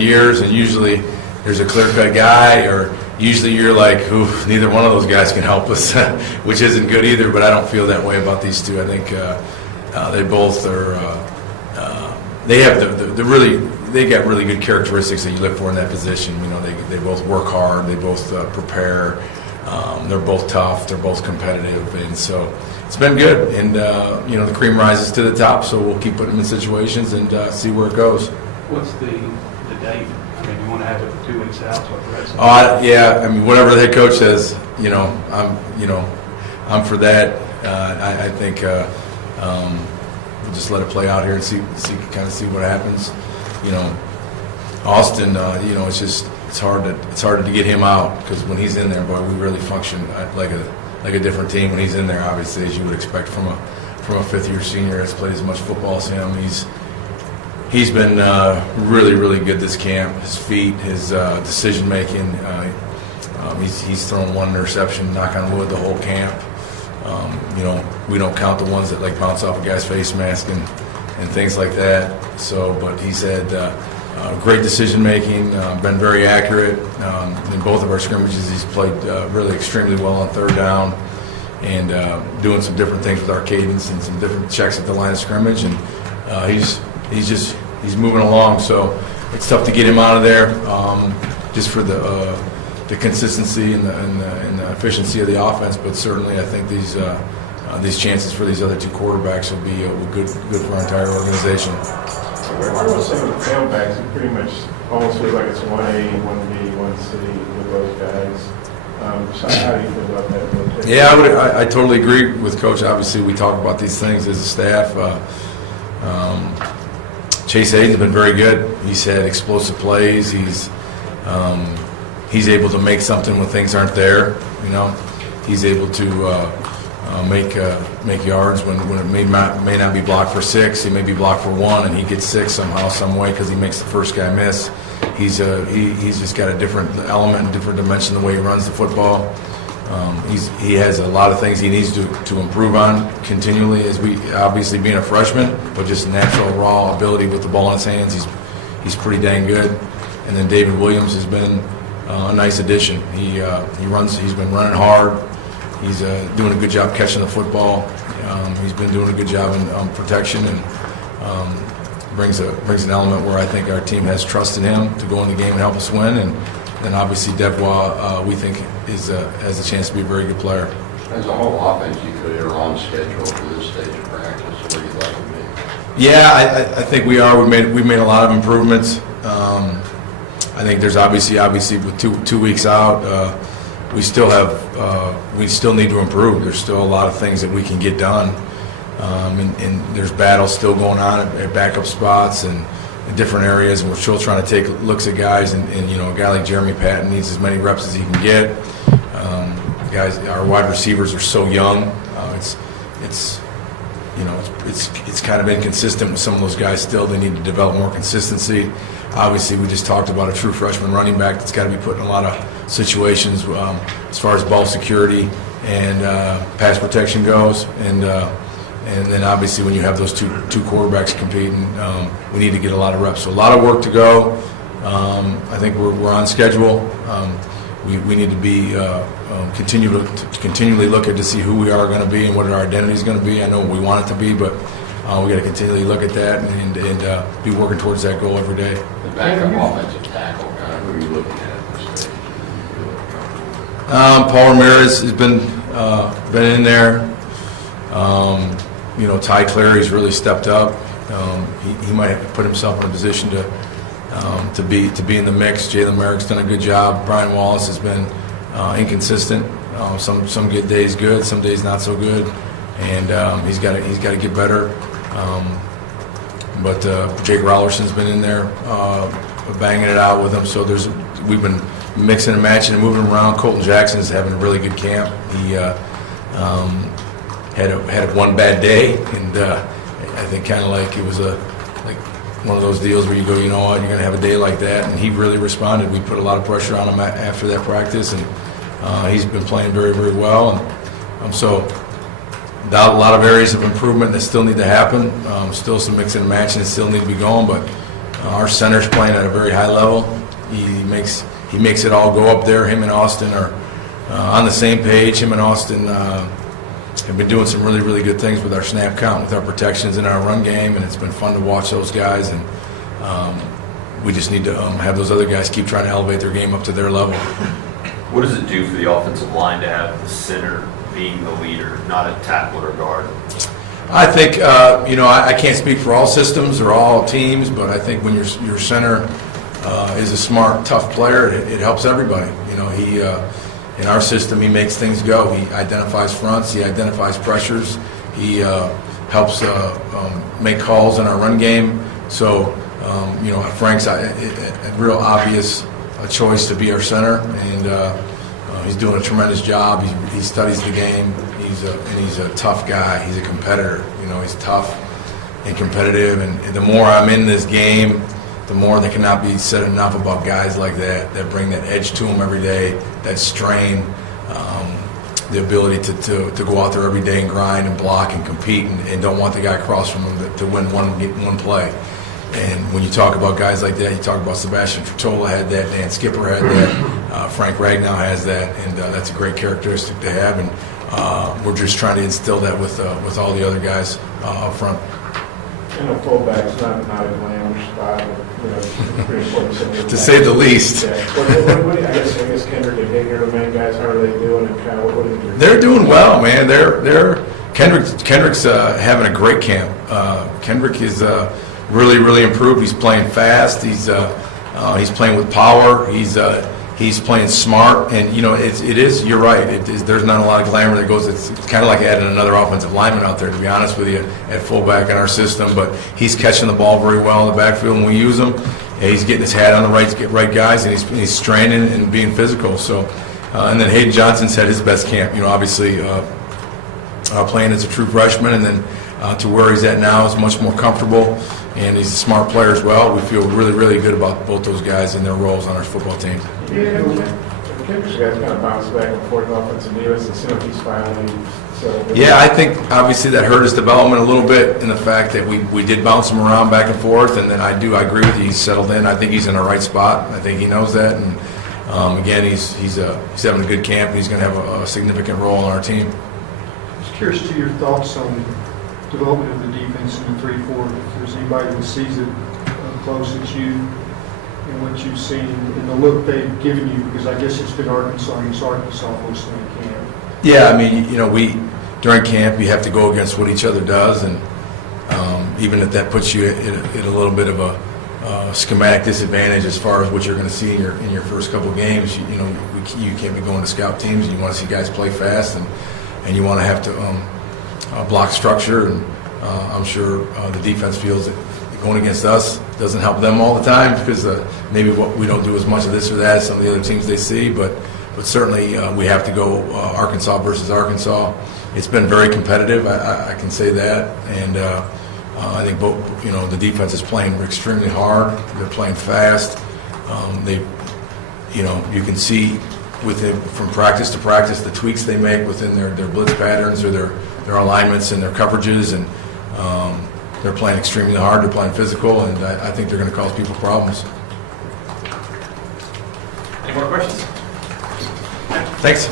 years, and usually there's a clear-cut guy, or usually you're like, ooh, neither one of those guys can help us, which isn't good either. But I don't feel that way about these two. I think they both are. They have they got really good characteristics that you look for in that position. You know, they both work hard. They both prepare. They're both tough. They're both competitive, and so it's been good. And the cream rises to the top. So we'll keep putting them in situations and see where it goes. What's the date? I mean, you want to have it 2 weeks out, so the rest. Yeah. I mean, whatever the head coach says, I'm for that. I think we'll just let it play out here and see what happens. Austin. It's hard to get him out, because when he's in there, boy, we really function like a different team when he's in there. Obviously, as you would expect from a fifth-year senior that's played as much football as him. He's been really, really good this camp. His feet, his decision making. He's thrown one interception, knock on wood, the whole camp. We don't count the ones that like bounce off a guy's face mask and things like that. So, but he's had great decision making, been very accurate in both of our scrimmages. He's played really extremely well on third down, and doing some different things with our cadence and some different checks at the line of scrimmage. And he's moving along. So it's tough to get him out of there, just for the consistency and the efficiency of the offense. But certainly, I think these chances for these other two quarterbacks will be good for our entire organization. What about some of the tailbacks? It pretty much almost feels like it's 1A, 1B, 1C with those guys. So how do you feel about that? Yeah, I totally agree with Coach. Obviously, we talk about these things as a staff. Chase Hayden's been very good. He's had explosive plays. He's able to make something when things aren't there. He's able to make yards when it may not be blocked for 6. He may be blocked for 1, and he gets 6 somehow, some way, because he makes the first guy miss. He's just got a different element and different dimension the way he runs the football. He has a lot of things he needs to improve on continually, as we obviously being a freshman, but just natural raw ability with the ball in his hands. He's pretty dang good. And then David Williams has been a nice addition. He's been running hard. He's doing a good job catching the football. He's been doing a good job in protection, and brings an element where I think our team has trust in him to go in the game and help us win. And then obviously Devois, we think has a chance to be a very good player. As a whole offense, you feel you're on schedule for this stage of practice, where you'd like to be? Yeah, I think we are. We've made a lot of improvements. I think there's obviously with two weeks out, we still need to improve. There's still a lot of things that we can get done, and there's battles still going on at backup spots and in different areas, and we're still trying to take looks at guys. And a guy like Jeremy Patton needs as many reps as he can get. Guys, our wide receivers are so young. It's kind of inconsistent with some of those guys still. They need to develop more consistency. Obviously, we just talked about a true freshman running back that's got to be put in a lot of situations as far as ball security and pass protection goes. And then obviously when you have those two quarterbacks competing, we need to get a lot of reps. So a lot of work to go. I think we're on schedule. We need to be continually look at to see who we are going to be and what our identity is going to be. I know we want it to be, but we got to continually look at that and be working towards that goal every day. The backup offensive tackle, kind of, who are you looking at this stage? Paul Ramirez has been in there. Ty Clary's really stepped up. He might have put himself in a position to be in the mix. Jalen Merrick's done a good job. Brian Wallace has been inconsistent. Some good days good, some days not so good, and he's got to get better. But Jake Rollerson's been in there banging it out with him. So we've been mixing and matching and moving around. Colton Jackson is having a really good camp. He had one bad day, and I think kind of like it was like one of those deals where you go, you know what, you're going to have a day like that, and he really responded. We put a lot of pressure on him after that practice, and he's been playing very, very well. And so a lot of areas of improvement that still need to happen. Still some mixing and matching that still need to be going, but Our center's playing at a very high level. He makes it all go up there. Him and Austin are on the same page. Him and Austin have been doing some really, really good things with our snap count, with our protections in our run game, and it's been fun to watch those guys. And we just need to have those other guys keep trying to elevate their game up to their level. What does it do for the offensive line to have the center being the leader, not a tackle or guard? I think, I can't speak for all systems or all teams, but I think when your center is a smart, tough player, it helps everybody. He in our system, he makes things go. He identifies fronts, he identifies pressures, he helps make calls in our run game. So, Frank's a real obvious choice to be our center, and he's doing a tremendous job. He studies the game. He's a tough guy. He's a competitor. He's tough and competitive. And the more I'm in this game, the more there cannot be said enough about guys like that bring that edge to them every day, that strain, the ability to go out there every day and grind and block and compete and don't want the guy across from them to win one play. And when you talk about guys like that, you talk about Sebastian Fertola had that, Dan Skipper had that, Frank Ragnow has that, and that's a great characteristic to have. And we're just trying to instill that with all the other guys up front. Fullback's not a glamorous spot, but pretty important. To say the least. Yeah. What I guess Kendrick and Hager are the main guys. How are they doing? And kind of what are they doing? They're doing well, man. Kendrick's having a great camp. Kendrick is really, really improved. He's playing fast. He's playing with power. He's playing smart, and it is. You're right. There's not a lot of glamour that goes. It's kind of like adding another offensive lineman out there, to be honest with you, at fullback in our system. But he's catching the ball very well in the backfield when we use him. And he's getting his hat on the right guys, and he's straining and being physical. So, and then Hayden Johnson's had his best camp. Obviously playing as a true freshman, and then to where he's at now is much more comfortable. And he's a smart player as well. We feel really, really good about both those guys and their roles on our football team. Yeah, Kendrick's guys kind of bounce back and forth offensive defense, and soon he's finally settled. Yeah, I think obviously that hurt his development a little bit in the fact that we did bounce him around back and forth, and then I agree with you. He's settled in. I think he's in the right spot. I think he knows that, and again, he's having a good camp, and he's going to have a significant role on our team. Just curious to your thoughts on development of the defense in the 3-4. If there's anybody that sees it close at you and what you've seen and the look they've given you, because I guess it's been Arkansas most of the camp. Yeah, I mean, we during camp you have to go against what each other does, and even if that puts you in a little bit of a schematic disadvantage as far as what you're going to see in your first couple of games, you can't be going to scout teams, and you want to see guys play fast, and you want to have to block structure, and I'm sure the defense feels that going against us doesn't help them all the time, because maybe we don't do as much of this or that as some of the other teams they see, but certainly we have to go Arkansas versus Arkansas. It's been very competitive, I can say that, and I think both, the defense is playing extremely hard. They're playing fast. You can see from practice to practice the tweaks they make within their blitz patterns or their alignments and their coverages, and they're playing extremely hard. They're playing physical, and I think they're going to cause people problems. Any more questions? Thanks.